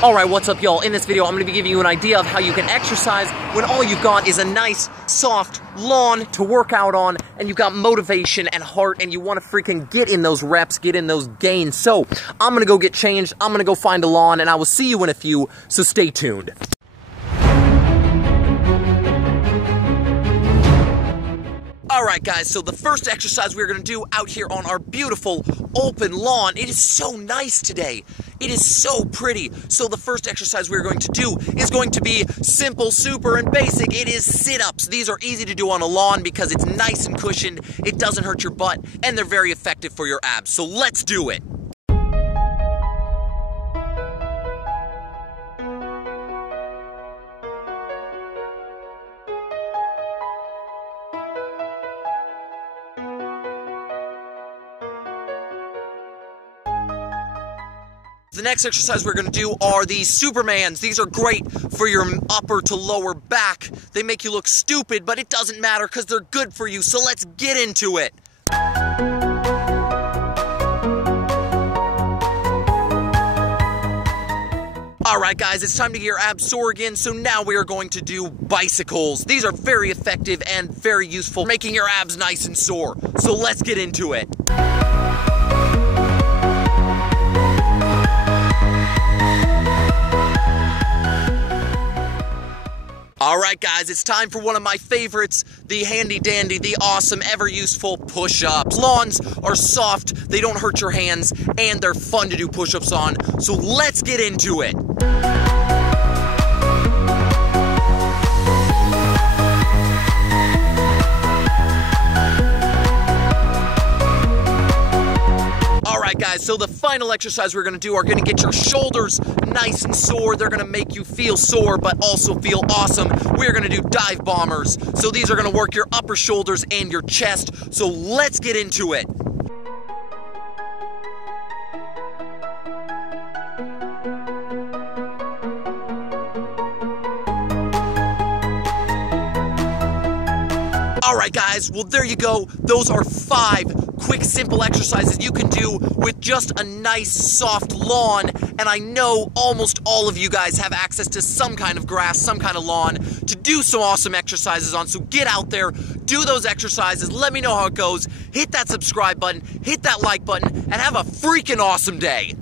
Alright, what's up y'all? In this video, I'm going to be giving you an idea of how you can exercise when all you've got is a nice, soft lawn to work out on, and you've got motivation and heart, and you want to freaking get in those reps, get in those gains. So, I'm going to go get changed, I'm going to go find a lawn, and I will see you in a few, so stay tuned. Alright guys, so the first exercise we're going to do out here on our beautiful open lawn, it is so nice today. It is so pretty. So the first exercise we're going to do is going to be simple, super, and basic. It is sit-ups. These are easy to do on a lawn because it's nice and cushioned, it doesn't hurt your butt, and they're very effective for your abs. So let's do it. The next exercise we're going to do are the Supermans. These are great for your upper to lower back. They make you look stupid, but it doesn't matter because they're good for you, so let's get into it. Alright guys, it's time to get your abs sore again, so now we are going to do bicycles. These are very effective and very useful, making your abs nice and sore. So let's get into it. Alright guys, it's time for one of my favorites, the handy dandy, the awesome, ever useful push-ups. Lawns are soft, they don't hurt your hands, and they're fun to do push-ups on, so let's get into it. Alright guys, so the final exercise we're going to do are going to get your shoulders nice and sore. They're going to make you feel sore but also feel awesome. We're going to do dive bombers. So these are going to work your upper shoulders and your chest. So let's get into it. Alright guys, well there you go. Those are 5 quick, simple exercises you can do with just a nice, soft lawn. And I know almost all of you guys have access to some kind of grass, some kind of lawn to do some awesome exercises on. So get out there, do those exercises, let me know how it goes, hit that subscribe button, hit that like button, and have a freaking awesome day.